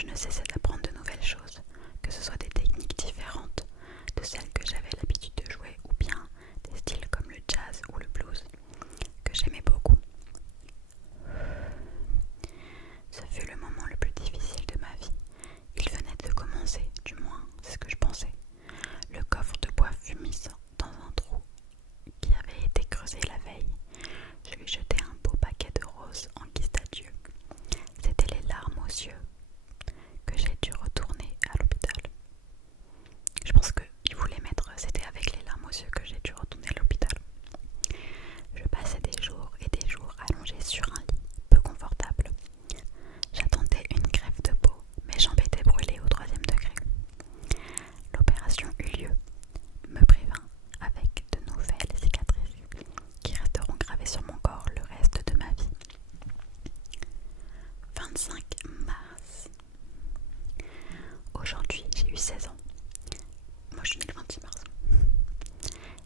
Je ne cessais d'apprendre de nouvelles choses, que ce soit des techniques différentes de celles que j'avais l'habitude de jouer ou bien des styles comme le jazz ou le blues que j'aimais beaucoup. Ce fut le moment le plus difficile de ma vie. Il venait de commencer, du moins c'est ce que je pensais. Le coffre de bois fumissant dans un trou qui avait été creusé la veille. Je lui jetai un beau paquet de roses en guise d'adieu. C'étaient les larmes aux yeux que j'ai dû retourner à l'hôpital. Je pense qu'il voulait mettre c'était avec les larmes aux yeux que j'ai dû retourner à l'hôpital. Je passais des jours et des jours allongée sur un lit peu confortable. J'attendais une greffe de peau, mes jambes étaient brûlées au 3e degré. L'opération eut lieu, me prévint, avec de nouvelles cicatrices qui resteront gravées sur mon corps le reste de ma vie. 25 mars. Aujourd'hui, j'ai eu 16 ans. Moi, je suis née le 26 mars.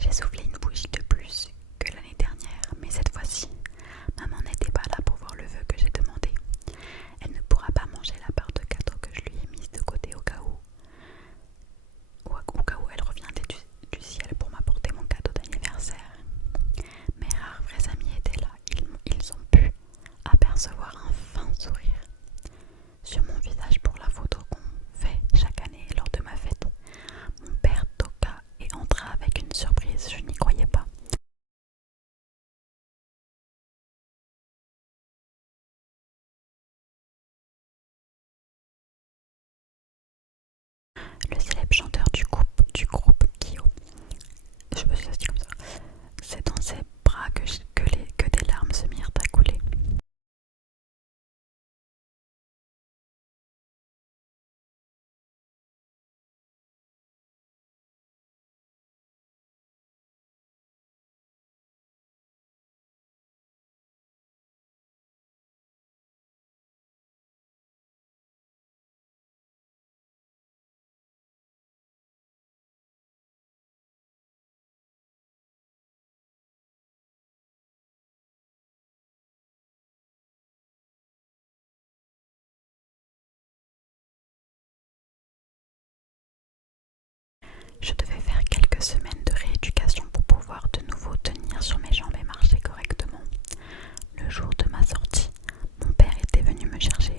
J'ai soufflé une bougie de plus que l'année dernière, mais cette fois-ci, maman n'était pas là pour voir le vœu que j'ai demandé. Elle ne pourra pas manger la part de gâteau que je lui ai mise de côté au cas où elle reviendrait du ciel pour m'apporter mon cadeau d'anniversaire. Mes rares vrais amis étaient là, ils ont pu apercevoir un fin sourire sur mon visage pour la photo qu'on fait chaque année lors de ma fête. Mon père toqua et entra avec une surprise, je n'y croyais pas. Le célèbre chanteur du groupe Kyo, je me suis dit comme ça, c'est dans ses bras que des larmes se mirent à couler. Je devais faire quelques semaines de rééducation pour pouvoir de nouveau tenir sur mes jambes et marcher correctement. Le jour de ma sortie, mon père était venu me chercher